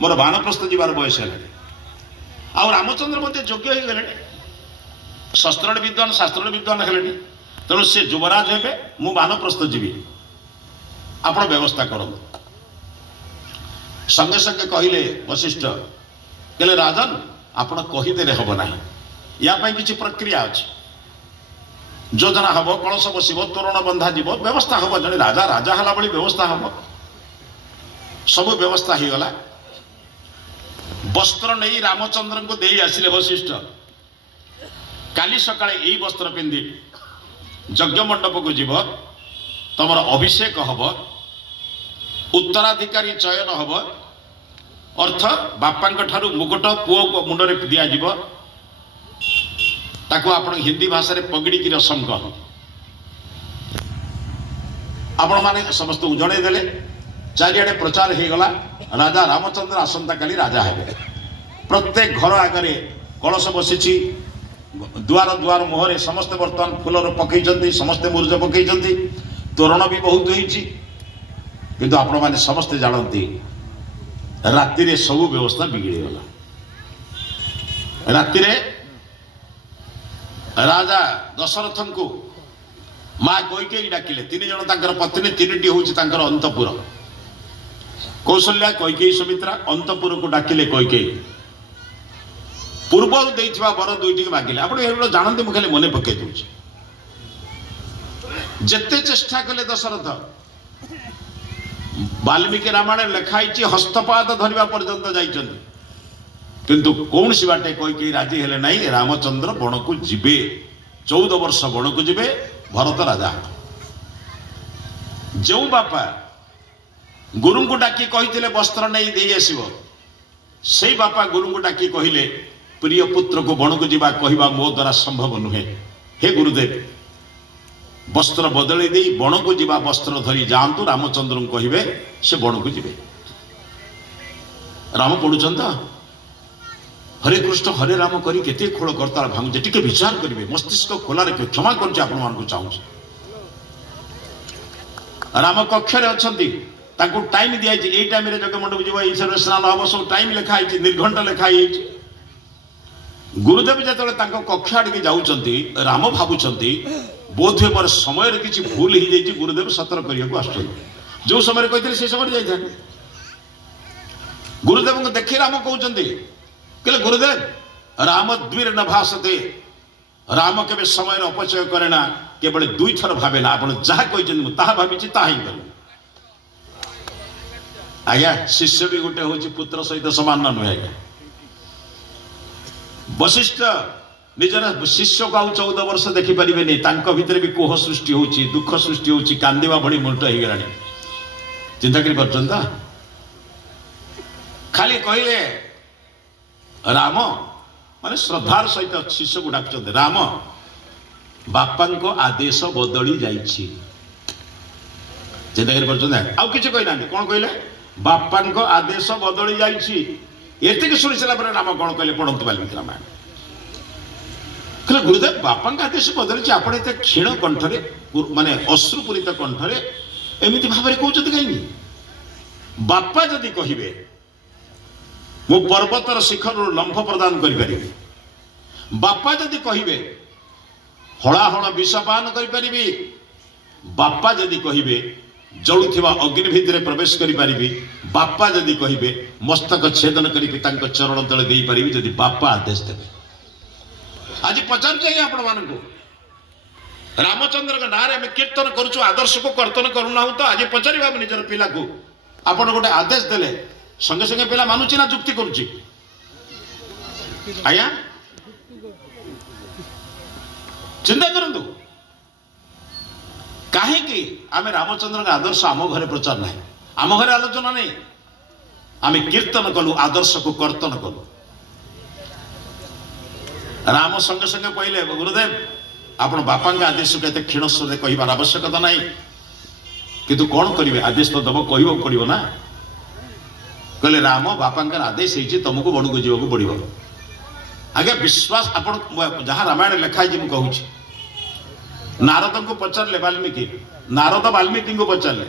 मोर बानप्रस्थ जीवार बयस है आ रामचंद्र मध्य योग्य हो गले शस्त्र विद्वान शास्त्र विद्वान है तेणु से युवराज हे मु बानप्रस्थ जीवी आपण व्यवस्था करूँ संगे संगे कहले वशिष्ठ कहले राजन आपण कहीदेले हम ना या किसी प्रक्रिया अच्छी योजना हम कलश बस तोरण बंधा जीव व्यवस्था हम जड़े राजा राजा है भाई व्यवस्था हम सब व्यवस्था हो गला वस्त्र नहीं रामचंद्र को दे आसिले वशिष्ठ काली सकाळे यही वस्त्र पिंधि यज्ञ मंडप को जीव तुम अभिषेक हम उत्तराधिकारी चयन हम अर्थ बापा ठारू मुकुट पुओ को मुंडरे दिज्व ताको आपण हिंदी भाषा रे पगड़ी की रसम कह आपण माने समस्त जड़े देले चारिआडे प्रचार हो गला राजा रामचंद्र आसंता काली राजा हेबे प्रत्येक घर आगे कलश बसी दुआर दुआर मुहरे समस्ते बर्तमान फूलर पकई समस्ते मुर्ज पकई तोरण भी बहुत होती किंतु आपण माने समस्ते जानती राति रे सब व्यवस्था बिगड़ी गला राति रे राजा दशरथ को माँ कैकेयी डाकिले तीन जन तांकर पत्नी तीन हूँ अंतपुर कौशल्या कैकेयी सुमित्रा अंतपुर को डाकिले कैकेयी पूर्व देइथिबा वर दुईटी मागिले आपण एबो जानते मु खाली मने पके दूची जेते चेष्टा कले दशरथ वाल्मीकि रामायण लिखाई हस्तपाद धरिबा पर्यंत जाइछन्ति किंतु कौन सी बाटे कैकेयी राजी हेले नहीं रामचंद्र बण को जीवे 14 वर्ष बण को जीवे भरत राजा जो बापा गुरु को डाकी कही वस्त्र नहीं दे आसब से बापा गुरु को डाकी कहले प्रिय पुत्र को बण को जीवा कहवा मो द्वारा संभव नुहे हे गुरुदेव वस्त्र बदल दे बण को जीवा वस्त्र धरी जातु रामचंद्र को कहे से बण को जीवे राम पढ़ुंत हरे कृष्ण हरे राम करी केते खोल करताल भांगुचे टिके विचार करेंगे मस्तिष्क खोला रखे क्षमा करुचे आपण मानकु चाहूँ राम कक्षरे अच्छी टाइम दिखाई यही टाइम जग मंडप जी स्नान हम सब टाइम लिखाई निर्घंट लिखाई गुरुदेव जो कक्ष आड़े जाऊँच राम भावुंट बोध मोर समय किसी भूल हो जाए गुरुदेव सतर करने को आस जो समय कहते से समय जाता गुरुदेव को देखी राम कहते कहले गुरुदेव राम द्वीर न भाषते राम के समय अपचय करे ना केवल दुई थर भावे ना आप जहाँ कहते ताहा भावी ताहा ही कर आज्ञा शिष्य भी गोटे हूँ पुत्र सहित समान नुहे आज्ञा वशिष्ठ निजर शिष्य को आउ 14 वर्ष देखिपारे नहीं भितर भी कोह सृष्टि हो दुख सृष्टि हो कांदिवा भली मुल्ट हो गला चिंता कर खाली कहले राम माने श्रद्धार सहित शिष्य को डाक राम बापा को आदेश बदली जाइए चिंता कर कि कहना कौन कहले बापा को आदेश बदली जाइए शुणी सारा राम कौन कहले पढ़ते वाल्मीकि रामायण कहले गुरुदेव बापा का आदेश बदली आप क्षीण कंठरे माने अश्रुपूरित कंठरे एमती भाव कहते कहीं बापा जदि कहे मु पर्वतर शिखर लंफ प्रदान करि बापा जदि कहे हलाहल विषपान करि बापा जदि कहे जलुवा अग्नि भितर प्रवेश करि बापा जदि कहे मस्तक छेदन करी चरण तले दे पारि जदि बापा आदेश देवे आज पचारे आपण मान रामचंद्र ना आम कीर्तन करुचु आदर्श को कर्तन करूना तो आज पचार निजर पिला को आपण गोटे आदेश देले संगे संगे पिला मानुची ना जुक्ति करुची आया चिंता करंतु कहीं आम रामचंद्र का आदर्श आम घरे प्रचार ना आम घरे आलोचना नहीं आम कीर्तन कलु आदर्श को कर्तन कलु राम संगे संगे कहले गुरुदेव आपण बापा आदेश के क्षीण स्वर कह आवश्यकता ना किंतु कौन करेंगे आदेश तो दब कह पड़ो ना कहले राम बापा आदेश हो तुमको बण को जीवा पड़ो आगे विश्वास आप जहाँ रामायण लिखाई मुझे कहूँ नारद को पचारे वाल्मीकि नारद वाल्मीकि को पचारे